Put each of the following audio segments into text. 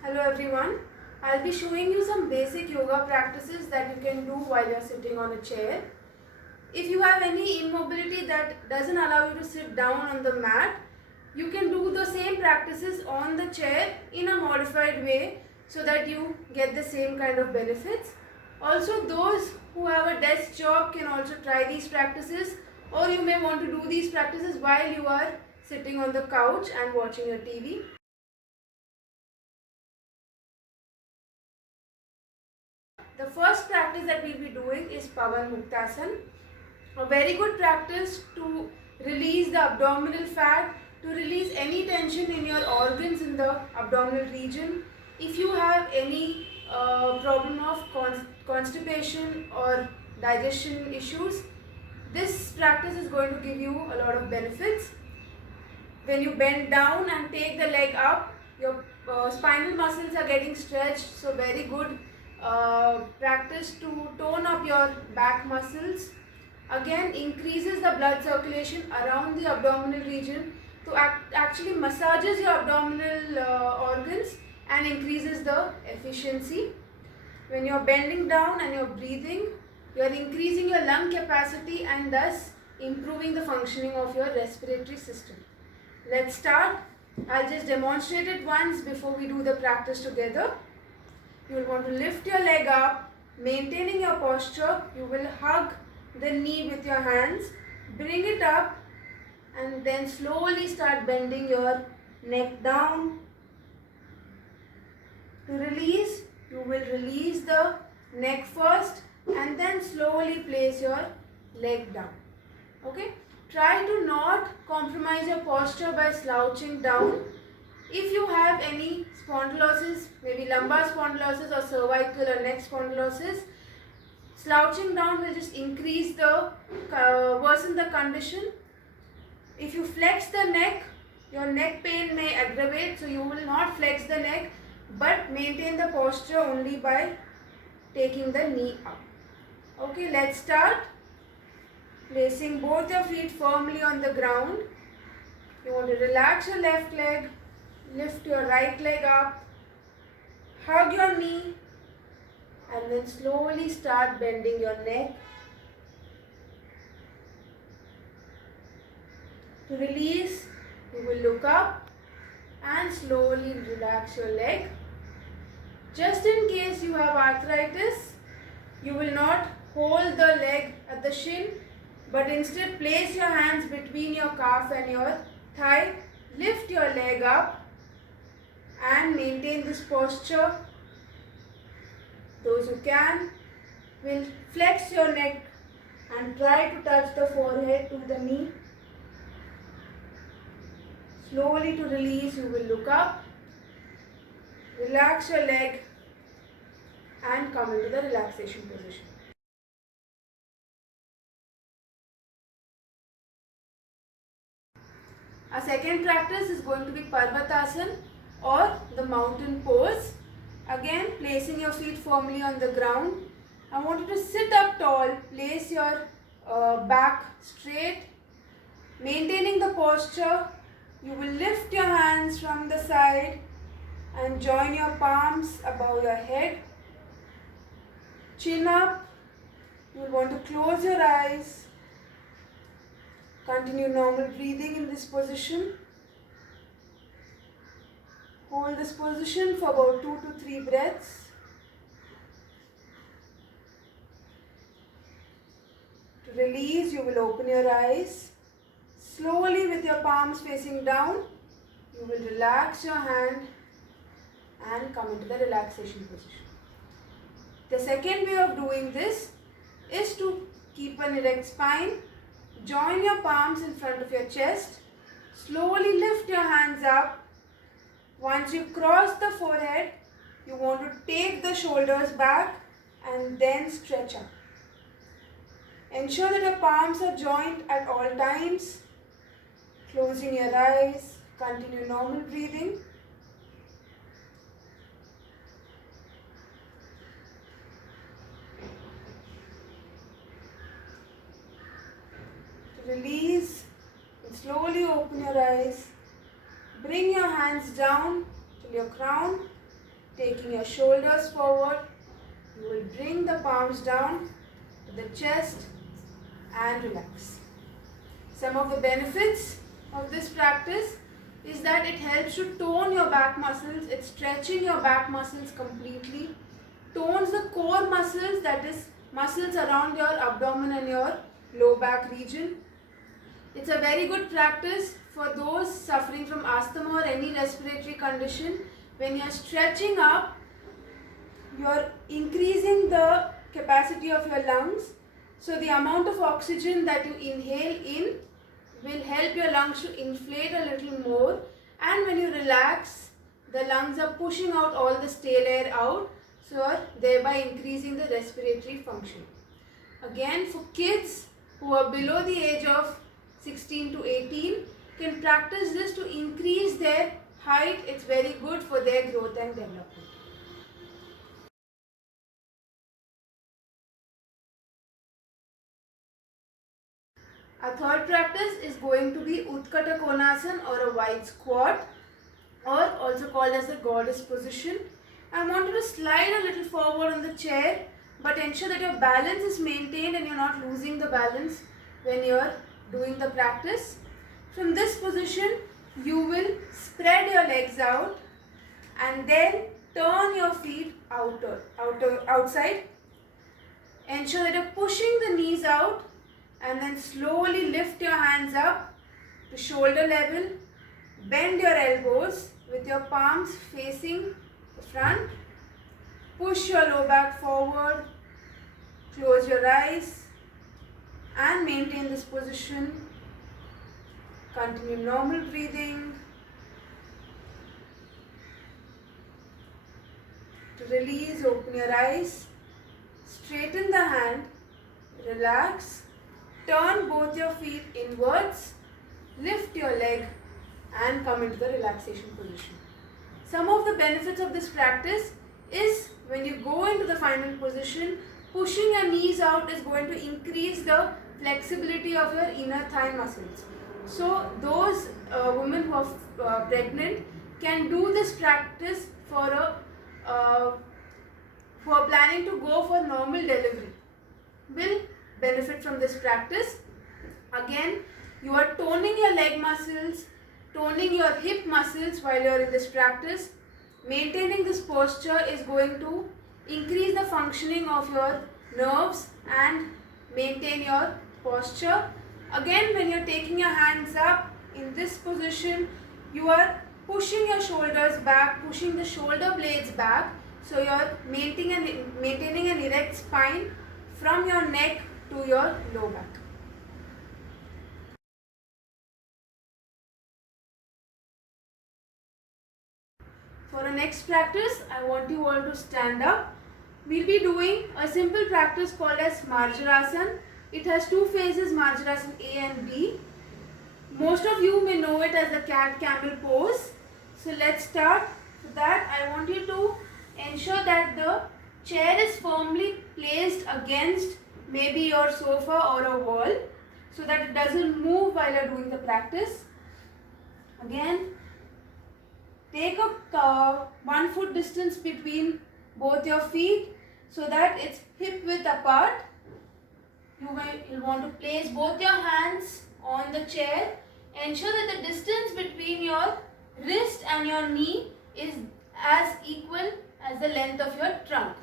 Hello everyone. I'll be showing you some basic yoga practices that you can do while you're sitting on a chair. If you have any immobility that doesn't allow you to sit down on the mat, you can do the same practices on the chair in a modified way so that you get the same kind of benefits. Also, those who have a desk job can also try these practices, or you may want to do these practices while you are sitting on the couch and watching your TV. The first practice that we'll be doing is Pavan Muktasan. A very good practice to release the abdominal fat, to release any tension in your organs in the abdominal region. If you have any problem of constipation or digestion issues, this practice is going to give you a lot of benefits. When you bend down and take the leg up, your spinal muscles are getting stretched, so very good practice to tone up your back muscles. Again, increases the blood circulation around the abdominal region, to actually massages your abdominal organs and increases the efficiency. When you're bending down and you're breathing, you're increasing your lung capacity and thus improving the functioning of your respiratory system. Let's start. I'll just demonstrate it once before we do the practice together. You will want to lift your leg up, maintaining your posture. You will hug the knee with your hands, bring it up, and then slowly start bending your neck down. To release, you will release the neck first and then slowly place your leg down. Okay? Try to not compromise your posture by slouching down. If you have any spondylosis, maybe lumbar spondylosis or cervical or neck spondylosis, slouching down will just increase the, worsen the condition. If you flex the neck, your neck pain may aggravate, so you will not flex the neck, but maintain the posture only by taking the knee up. Okay, let's start. Placing both your feet firmly on the ground. You want to relax your left leg, lift your right leg up, hug your knee, and then slowly start bending your neck. To release, you will look up and slowly relax your leg. Just in case you have arthritis, you will not hold the leg at the shin, but instead place your hands between your calf and your thigh. Lift your leg up and maintain this posture. Those who can will flex your neck and try to touch the forehead to the knee. Slowly to release, you will look up, relax your leg and come into the relaxation position. Our second practice is going to be Parvatasana or the mountain pose. Again, placing your feet firmly on the ground. I want you to sit up tall, place your back straight, maintaining the posture. You will lift your hands from the side and join your palms above your head. Chin up. You will want to close your eyes. Continue normal breathing in this position. Hold this position for about 2 to 3 breaths. To release, you will open your eyes. Slowly, with your palms facing down, you will relax your hand and come into the relaxation position. The second way of doing this is to keep an erect spine. Join your palms in front of your chest. Slowly lift your hands up. Once you cross the forehead, you want to take the shoulders back and then stretch up. Ensure that your palms are joined at all times. Closing your eyes, continue normal breathing. To release, and slowly open your eyes. Bring your hands down till your crown taking your shoulders forward. You will bring the palms down to the chest and relax. Some of the benefits of this practice is that it helps to tone your back muscles. It's stretching your back muscles completely, tones the core muscles, that is muscles around your abdomen and your low back region. It's a very good practice for those suffering from asthma or any respiratory condition. When you're stretching up, you're increasing the capacity of your lungs. So the amount of oxygen that you inhale in will help your lungs to inflate a little more, and when you relax, the lungs are pushing out all the stale air out, so thereby increasing the respiratory function. Again, for kids who are below the age of 16 to 18, can practice this to increase their height. It's very good for their growth and development. Our third practice is going to be Utkata Konasana, or a wide squat, or also called as the goddess position. I want you to slide a little forward on the chair, but ensure that your balance is maintained and you're not losing the balance when you're doing the practice. From this position, you will spread your legs out and then turn your feet outside. Ensure that you're pushing the knees out and then slowly lift your hands up to shoulder level. Bend your elbows with your palms facing the front. Push your low back forward. Close your eyes and maintain this position. Continue normal breathing. To release, open your eyes. Straighten the hand. Relax. Turn both your feet inwards. Lift your leg and come into the relaxation position. Some of the benefits of this practice is when you go into the final position, pushing your knees out is going to increase the flexibility of your inner thigh muscles. So those women who are pregnant can do this practice for who are planning to go for normal delivery will benefit from this practice. Again, you are toning your leg muscles, toning your hip muscles while you are in this practice. Maintaining this posture is going to increase the functioning of your nerves and maintain your posture. Again, when you are taking your hands up in this position, you are pushing your shoulders back, pushing the shoulder blades back. So you are maintaining an erect spine from your neck to your low back. For our next practice, I want you all to stand up. We'll be doing a simple practice called as Marjarasana. It has two phases, Marjarasana A and B. Most of you may know it as the cat camel pose. So let's start. For that, I want you to ensure that the chair is firmly placed against maybe your sofa or a wall, so that it doesn't move while you're doing the practice. Again, take a 1 foot distance between both your feet so that it's hip width apart. You'll want to place both your hands on the chair. Ensure that the distance between your wrist and your knee is as equal as the length of your trunk.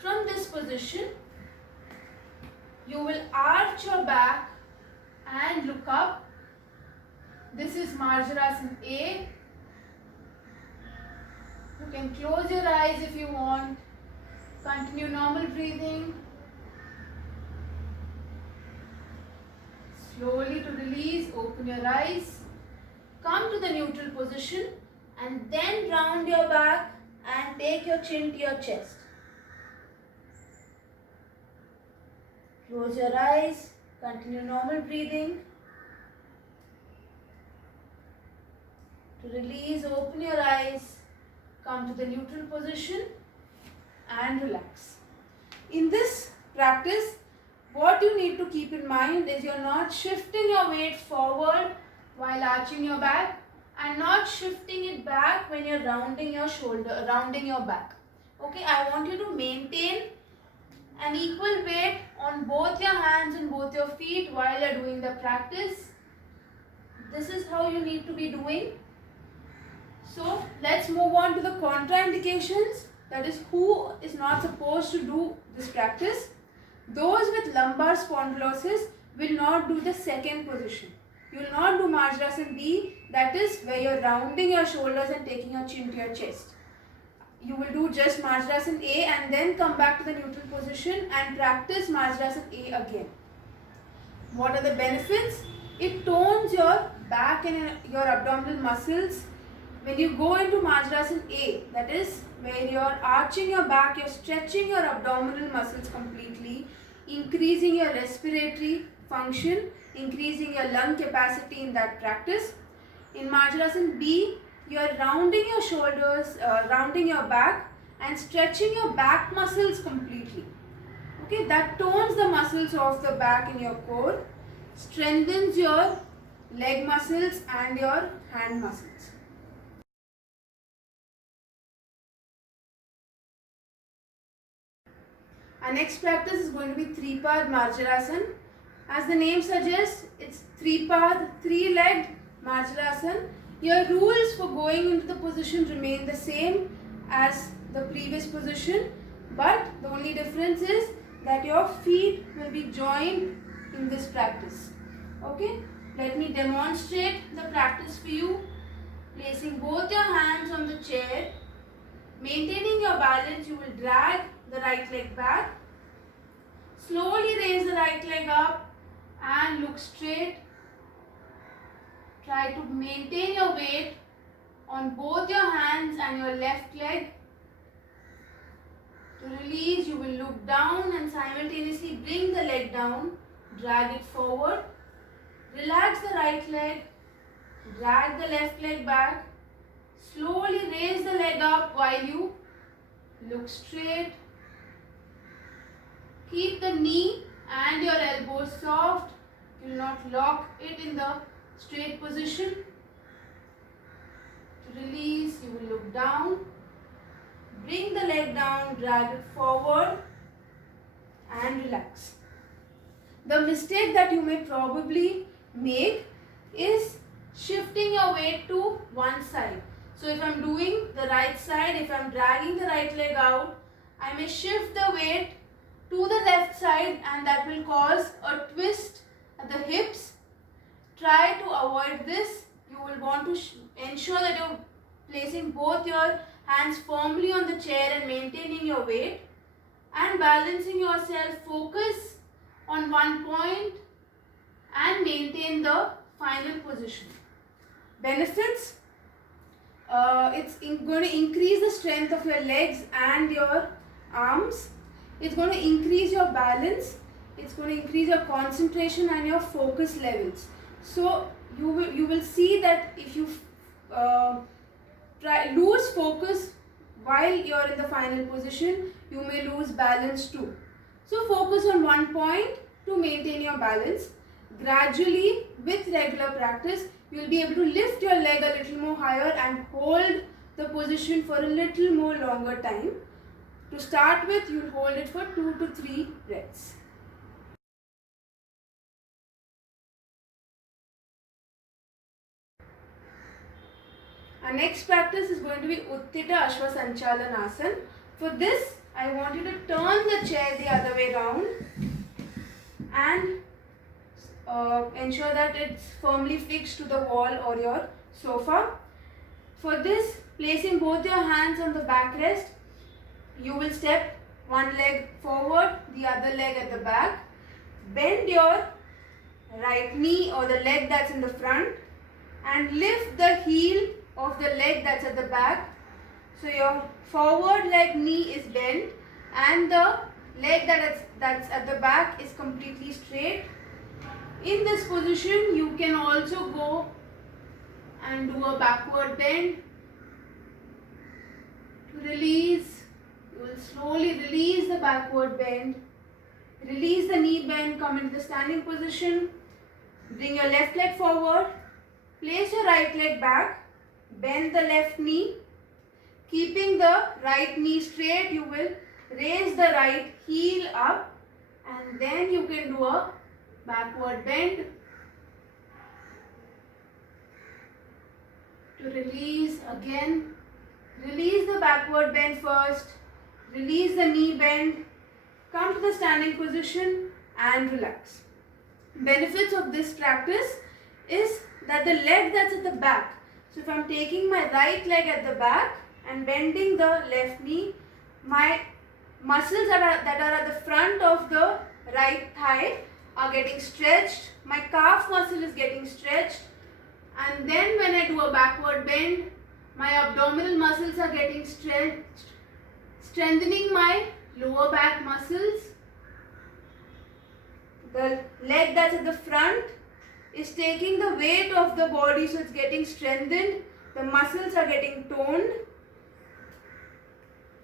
From this position, you will arch your back and look up. This is Marjarasana A. You can close your eyes if you want. Continue normal breathing. Slowly to release, open your eyes. Come to the neutral position and then round your back and take your chin to your chest. Close your eyes. Continue normal breathing. To release, open your eyes. Come to the neutral position and relax. In this practice, what you need to keep in mind is you're not shifting your weight forward while arching your back. and not shifting it back when you're rounding your back. Okay, I want you to maintain an equal weight on both your hands and both your feet while you're doing the practice. This is how you need to be doing. So let's move on to the contraindications. That is, who is not supposed to do this practice. Those with lumbar spondylosis will not do the second position. You will not do Majrasan B, that is where you are rounding your shoulders and taking your chin to your chest. You will do just Majrasan A and then come back to the neutral position and practice Majrasan A again. What are the benefits? It tones your back and your abdominal muscles. When you go into Majrasan A, that is where you are arching your back, you are stretching your abdominal muscles completely, increasing your respiratory function, increasing your lung capacity in that practice. In Majrasan B, you are rounding your shoulders, rounding your back and stretching your back muscles completely. Okay, that tones the muscles of the back in your core, strengthens your leg muscles and your hand muscles. Our next practice is going to be Thripad Marjarasan. As the name suggests, it's Thripad, three-legged Marjarasan. Your rules for going into the position remain the same as the previous position, but the only difference is that your feet will be joined in this practice. Okay, let me demonstrate the practice for you. Placing both your hands on the chair, maintaining your balance, you will drag the right leg back. Slowly raise the right leg up and look straight. Try to maintain your weight on both your hands and your left leg. To release, you will look down and simultaneously bring the leg down. Drag it forward. Relax the right leg. Drag the left leg back. Slowly raise the leg up while you look straight. Keep the knee and your elbows soft. You will not lock it in the straight position. To release, you will look down. Bring the leg down, drag it forward and relax. The mistake that you may probably make is shifting your weight to one side. So if I am doing the right side, if I am dragging the right leg out, I may shift the weight to the left side and that will cause a twist at the hips. Try to avoid this. You will want to ensure that you are placing both your hands firmly on the chair and maintaining your weight and balancing yourself. Focus on one point and maintain the final position. Benefits. It's going to increase the strength of your legs and your arms. It's going to increase your balance. It's going to increase your concentration and your focus levels. So you will see that if you lose focus while you're in the final position, you may lose balance too. So focus on one point to maintain your balance. Gradually, with regular practice, you will be able to lift your leg a little more higher and hold the position for a little more longer time. To start with, you will hold it for 2 to 3 breaths. Our next practice is going to be Uttita Ashwasanchalanasana. For this, I want you to turn the chair the other way round and ensure that it's firmly fixed to the wall or your sofa. For this, placing both your hands on the backrest, you will step one leg forward, the other leg at the back. Bend your right knee or the leg that's in the front and lift the heel of the leg that's at the back. So your forward leg knee is bent and the leg that's at the back is completely straight. In this position, you can also go and do a backward bend. To release, you will slowly release the backward bend. Release the knee bend, come into the standing position. Bring your left leg forward. Place your right leg back. bend the left knee. Keeping the right knee straight, you will raise the right heel up and then you can do a backward bend to release again. Release the backward bend first, release the knee bend, come to the standing position and relax. Benefits of this practice is that the leg that's at the back, so if I'm taking my right leg at the back and bending the left knee, my muscles that are at the front of the right thigh are getting stretched, my calf muscle is getting stretched, and then when I do a backward bend, my abdominal muscles are getting stretched, strengthening my lower back muscles. The leg that's at the front is taking the weight of the body, so it's getting strengthened. The muscles are getting toned.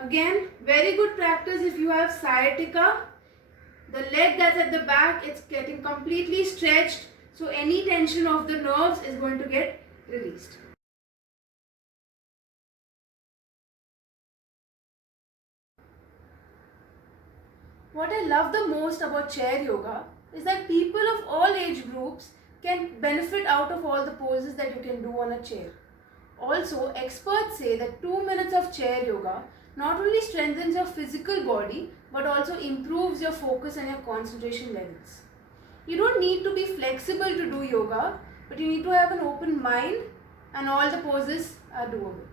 Again, very good practice if you have sciatica. The leg that's at the back, it's getting completely stretched, so any tension of the nerves is going to get released. What I love the most about chair yoga is that people of all age groups can benefit out of all the poses that you can do on a chair. Also, experts say that 2 minutes of chair yoga not only strengthens your physical body but also improves your focus and your concentration levels. You don't need to be flexible to do yoga, but you need to have an open mind and all the poses are doable.